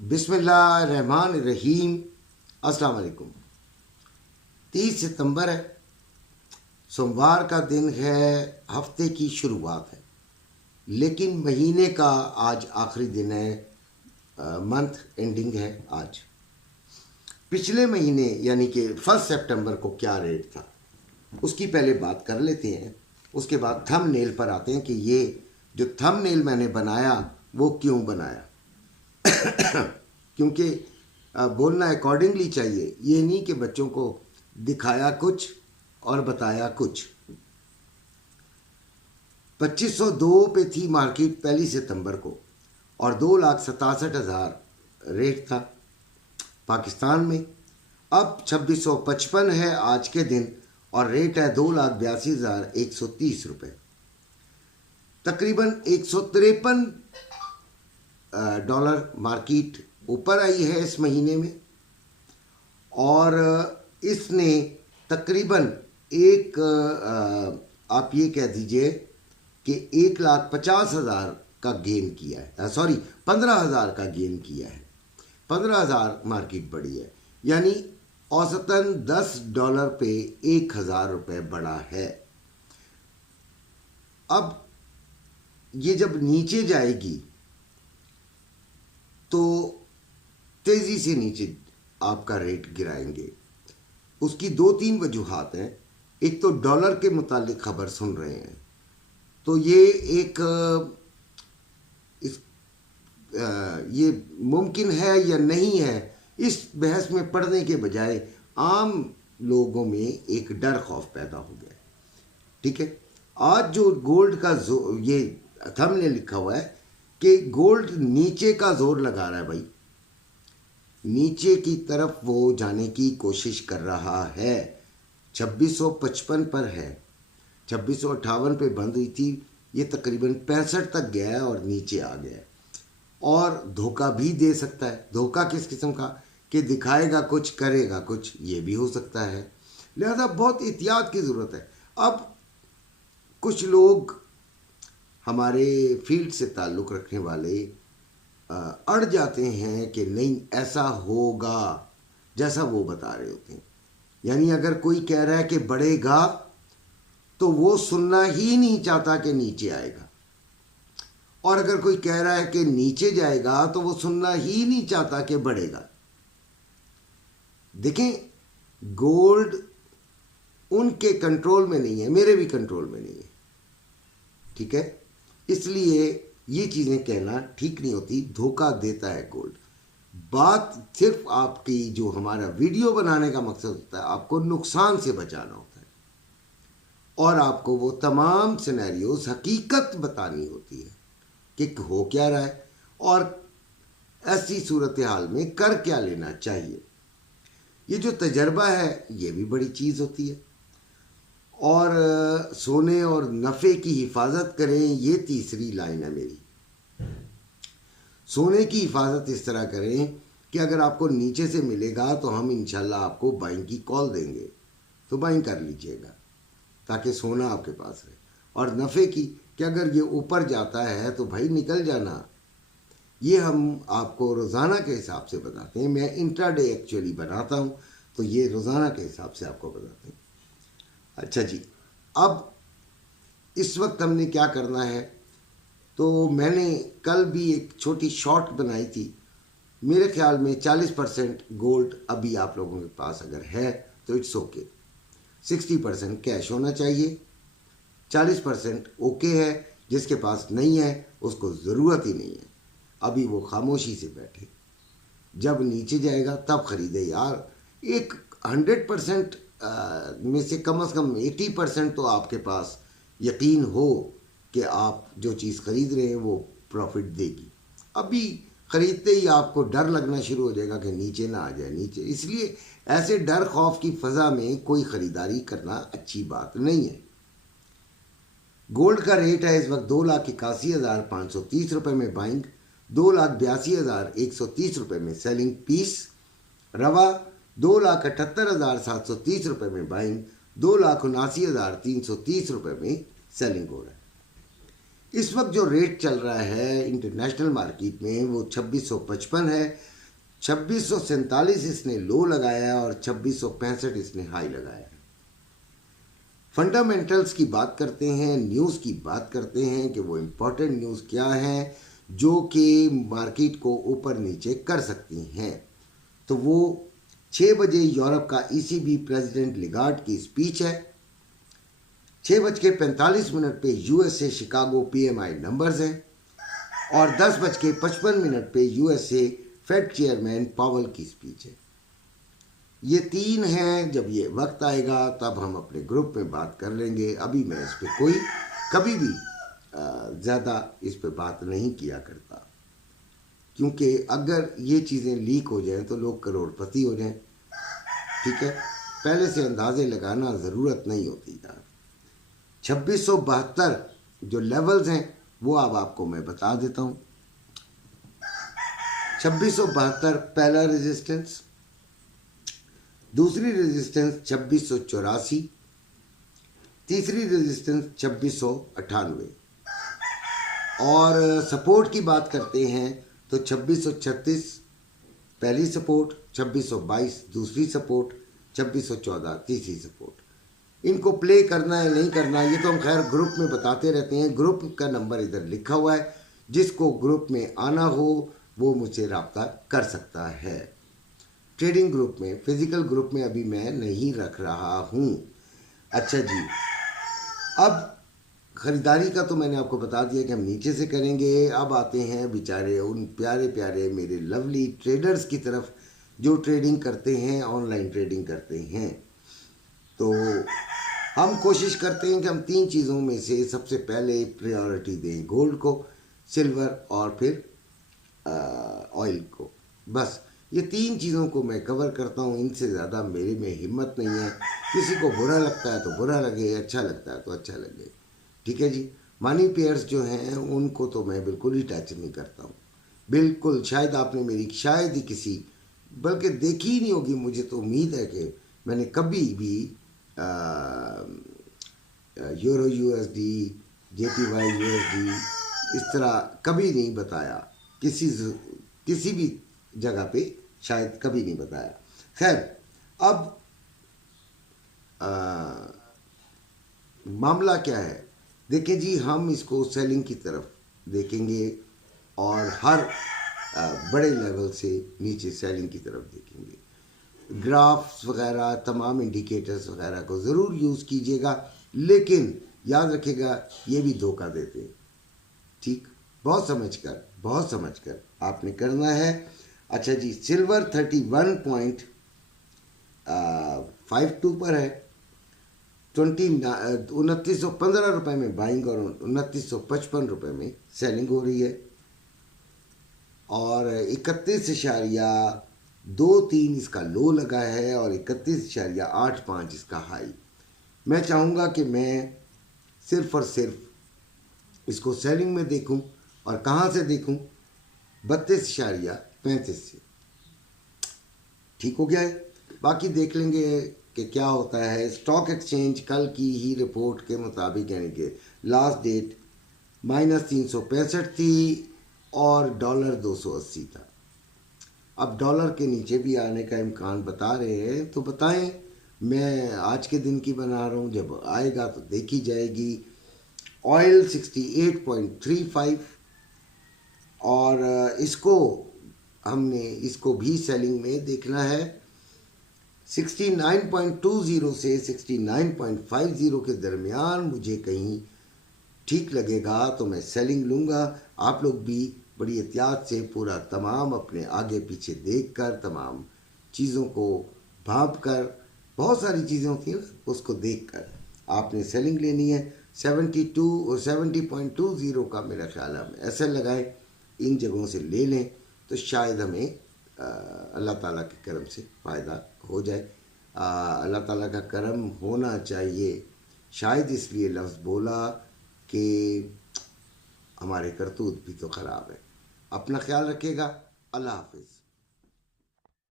बिस्मिल्लाहिर्रहमानिर्रहीम। अस्सलाम वालेकुम। 30 सितंबर है, सोमवार का दिन है, हफ्ते की शुरुआत है, लेकिन महीने का आज आखिरी दिन है, मंथ एंडिंग है आज। पिछले महीने यानी कि 1 सितंबर को क्या रेट था उसकी पहले बात कर लेते हैं। उसके बाद थंबनेल पर आते हैं कि ये जो थंबनेल मैंने बनाया वो क्यों बनाया। क्योंकि बोलना अकॉर्डिंगली चाहिए, ये नहीं कि बच्चों को दिखाया कुछ और बताया कुछ। 2502 पे थी मार्केट 1 सितंबर को और 2,67,000 रेट था पाकिस्तान में। अब 2655 है आज के दिन और रेट है 2,82,130 रुपये। तकरीबन $153 मार्केट ऊपर आई है इस महीने में और इसने तकरीबन आप ये कह दीजिए कि 1,50,000 का गेन किया है, सॉरी 15,000 का गेन किया है। 15,000 मार्केट बढ़ी है, यानी औसतन $10 पे 1,000 रुपये बढ़ा है। अब ये जब नीचे जाएगी तो तेज़ी से नीचे आपका रेट गिराएंगे। उसकी 2-3 वजूहात हैं। एक तो डॉलर के मुतालिक खबर सुन रहे हैं, तो ये एक ये मुमकिन है या नहीं है, इस बहस में पढ़ने के बजाय आम लोगों में एक डर खौफ पैदा हो गया। ठीक है, आज जो गोल्ड का ये थंबनेल लिखा हुआ है कि गोल्ड नीचे का जोर लगा रहा है भाई, नीचे की तरफ वो जाने की कोशिश कर रहा है। 2655 पर है, 2658 पे बंद हुई थी, ये तकरीबन 65 तक गया है और नीचे आ गया है। और धोखा भी दे सकता है। धोखा किस किस्म का कि दिखाएगा कुछ करेगा कुछ, ये भी हो सकता है। लिहाजा बहुत एहतियात की ज़रूरत है। अब कुछ लोग हमारे फील्ड से ताल्लुक़ रखने वाले अड़ जाते हैं कि नहीं ऐसा होगा जैसा वो बता रहे होते हैं। यानी अगर कोई कह रहा है कि बढ़ेगा तो वो सुनना ही नहीं चाहता कि नीचे आएगा, और अगर कोई कह रहा है कि नीचे जाएगा तो वो सुनना ही नहीं चाहता कि बढ़ेगा। देखें, गोल्ड उनके कंट्रोल में नहीं है, मेरे भी कंट्रोल में नहीं है। ठीक है, इसलिए ये चीज़ें कहना ठीक नहीं होती। धोखा देता है गोल्ड। बात सिर्फ आपकी जो हमारा वीडियो बनाने का मकसद होता है, आपको नुकसान से बचाना होता है और आपको वो तमाम सिनेरियोज हकीकत बतानी होती है कि हो क्या रहा है और ऐसी सूरत हाल में कर क्या लेना चाहिए। ये जो तजर्बा है ये भी बड़ी चीज़ होती है। और सोने और नफ़े की हिफाजत करें, ये तीसरी लाइन है मेरी। सोने की हिफाजत इस तरह करें कि अगर आपको नीचे से मिलेगा तो हम इंशाल्लाह आपको बाइंग की कॉल देंगे, तो बाइंग कर लीजिएगा ताकि सोना आपके पास रहे। और नफ़े की कि अगर ये ऊपर जाता है तो भाई निकल जाना। ये हम आपको रोज़ाना के हिसाब से बताते हैं। मैं इंट्राडे एक्चुअली बनाता हूँ, तो ये रोज़ाना के हिसाब से आपको बताते हैं। अच्छा जी, अब इस वक्त हमने क्या करना है, तो मैंने कल भी एक छोटी शॉर्ट बनाई थी। मेरे ख्याल में 40% गोल्ड अभी आप लोगों के पास अगर है तो इट्स ओके। 60% कैश होना चाहिए, 40% ओके है। जिसके पास नहीं है उसको ज़रूरत ही नहीं है, अभी वो खामोशी से बैठे। जब नीचे जाएगा तब ख़रीदे यार। एक 100% में से कम 80% तो आपके पास यकीन हो कि आप जो चीज़ ख़रीद रहे हैं वो प्रॉफिट देगी। अभी ख़रीदते ही आपको डर लगना शुरू हो जाएगा कि नीचे ना आ जाए नीचे। इसलिए ऐसे डर खौफ की फ़ज़ा में कोई ख़रीदारी करना अच्छी बात नहीं है। गोल्ड का रेट है इस वक्त 2,81,530 रुपये में बाइंग, 2,82,130 रुपये में सेलिंग पीस। रवा 2,78,730 रुपये में बाइंग, 2,79,330 रुपये में सेलिंग हो रहा है। इस वक्त जो रेट चल रहा है इंटरनेशनल मार्केट में वो 2655 है। 2647 इसने लो लगाया है और 2665 इसने हाई लगाया है। फंडामेंटल्स की बात करते हैं, न्यूज़ की बात करते हैं कि वो इम्पोर्टेंट न्यूज़ क्या है जो कि मार्केट को ऊपर नीचे कर सकती हैं। तो वो 6 बजे यूरोप का ईसीबी प्रेसिडेंट लिगार्ड की स्पीच है। 6:45 पे यूएसए शिकागो पीएमआई नंबर्स हैं और 10:55 पे यूएसए फेड चेयरमैन पावल की स्पीच है। ये तीन हैं। जब ये वक्त आएगा तब हम अपने ग्रुप में बात कर लेंगे। अभी मैं इस पर कोई कभी भी ज़्यादा इस पर बात नहीं किया करता, क्योंकि अगर ये चीज़ें लीक हो जाएं तो लोग करोड़पति हो जाएं। ठीक है, पहले से अंदाजे लगाना ज़रूरत नहीं होती यार। 2672 जो लेवल्स हैं वो अब आपको मैं बता देता हूँ। 2672 पहला रेजिस्टेंस, दूसरी रेजिस्टेंस 2684, तीसरी रेजिस्टेंस 2698 और सपोर्ट की बात करते हैं तो 2636 पहली सपोर्ट, 2622 दूसरी सपोर्ट, 2614 तीसरी सपोर्ट। इनको प्ले करना है नहीं करना ये तो हम खैर ग्रुप में बताते रहते हैं। ग्रुप का नंबर इधर लिखा हुआ है, जिसको ग्रुप में आना हो वो मुझसे रब्ता कर सकता है। ट्रेडिंग ग्रुप में, फिजिकल ग्रुप में अभी मैं नहीं रख रहा हूँ। अच्छा जी, अब ख़रीदारी का तो मैंने आपको बता दिया कि हम नीचे से करेंगे। अब आते हैं बेचारे उन प्यारे प्यारे मेरे लवली ट्रेडर्स की तरफ जो ट्रेडिंग करते हैं, ऑनलाइन ट्रेडिंग करते हैं। तो हम कोशिश करते हैं कि हम तीन चीज़ों में से सबसे पहले प्रायोरिटी दें गोल्ड को, सिल्वर और फिर ऑयल को। बस ये तीन चीज़ों को मैं कवर करता हूँ। इनसे ज़्यादा मेरे में हिम्मत नहीं है। किसी को बुरा लगता है तो बुरा लगे, अच्छा लगता है तो अच्छा लगे। ठीक है जी। मनी पेयर्स जो हैं उनको तो मैं बिल्कुल ही टच नहीं करता हूँ, बिल्कुल। शायद आपने मेरी शायद ही किसी बल्कि देखी ही नहीं होगी। मुझे तो उम्मीद है कि मैंने कभी भी यूरो यूएसडी, जेपीवाई यूएसडी इस तरह कभी नहीं बताया, किसी भी जगह पे शायद कभी नहीं बताया। खैर, अब मामला क्या है देखिए जी, हम इसको सेलिंग की तरफ देखेंगे और हर बड़े लेवल से नीचे सेलिंग की तरफ देखेंगे। ग्राफ्स वगैरह तमाम इंडिकेटर्स वगैरह को ज़रूर यूज़ कीजिएगा, लेकिन याद रखिएगा ये भी धोखा देते हैं। ठीक, बहुत समझ कर आपने करना है। अच्छा जी, सिल्वर 31.52 पर है। 2915 रुपये में बाइंग और 2955 रुपये में सेलिंग हो रही है और 31.23 इसका लो लगा है और 31.85 इसका हाई। मैं चाहूँगा कि मैं सिर्फ़ और सिर्फ इसको सेलिंग में देखूं। और कहाँ से देखूं? 32.35 से। ठीक हो गया है। बाकी देख लेंगे कि क्या होता है। स्टॉक एक्सचेंज कल की ही रिपोर्ट के मुताबिक यानी कि लास्ट डेट -365 थी और डॉलर 280 था। अब डॉलर के नीचे भी आने का इम्कान बता रहे हैं, तो बताएं। मैं आज के दिन की बना रहा हूँ, जब आएगा तो देखी जाएगी। ऑयल 68.35 और इसको भी सेलिंग में देखना है। 69.20 से 69.50 के दरमियान मुझे कहीं ठीक लगेगा तो मैं सेलिंग लूँगा। आप लोग भी बड़ी एहतियात से पूरा तमाम अपने आगे पीछे देखकर, तमाम चीज़ों को भांप कर, बहुत सारी चीज़ें होती हैं ना, उसको देखकर आपने सेलिंग लेनी है। 72 और 70.20 का मेरा ख्याल है हम ऐसे लगाएं, इन जगहों से ले लें तो शायद हमें अल्लाह ताला के करम से फ़ायदा हो जाए। अल्लाह ताला का करम होना चाहिए, शायद इसलिए लफ्ज़ बोला कि हमारे करतूत भी तो ख़राब है। अपना ख्याल रखिएगा। अल्लाह हाफ़िज़।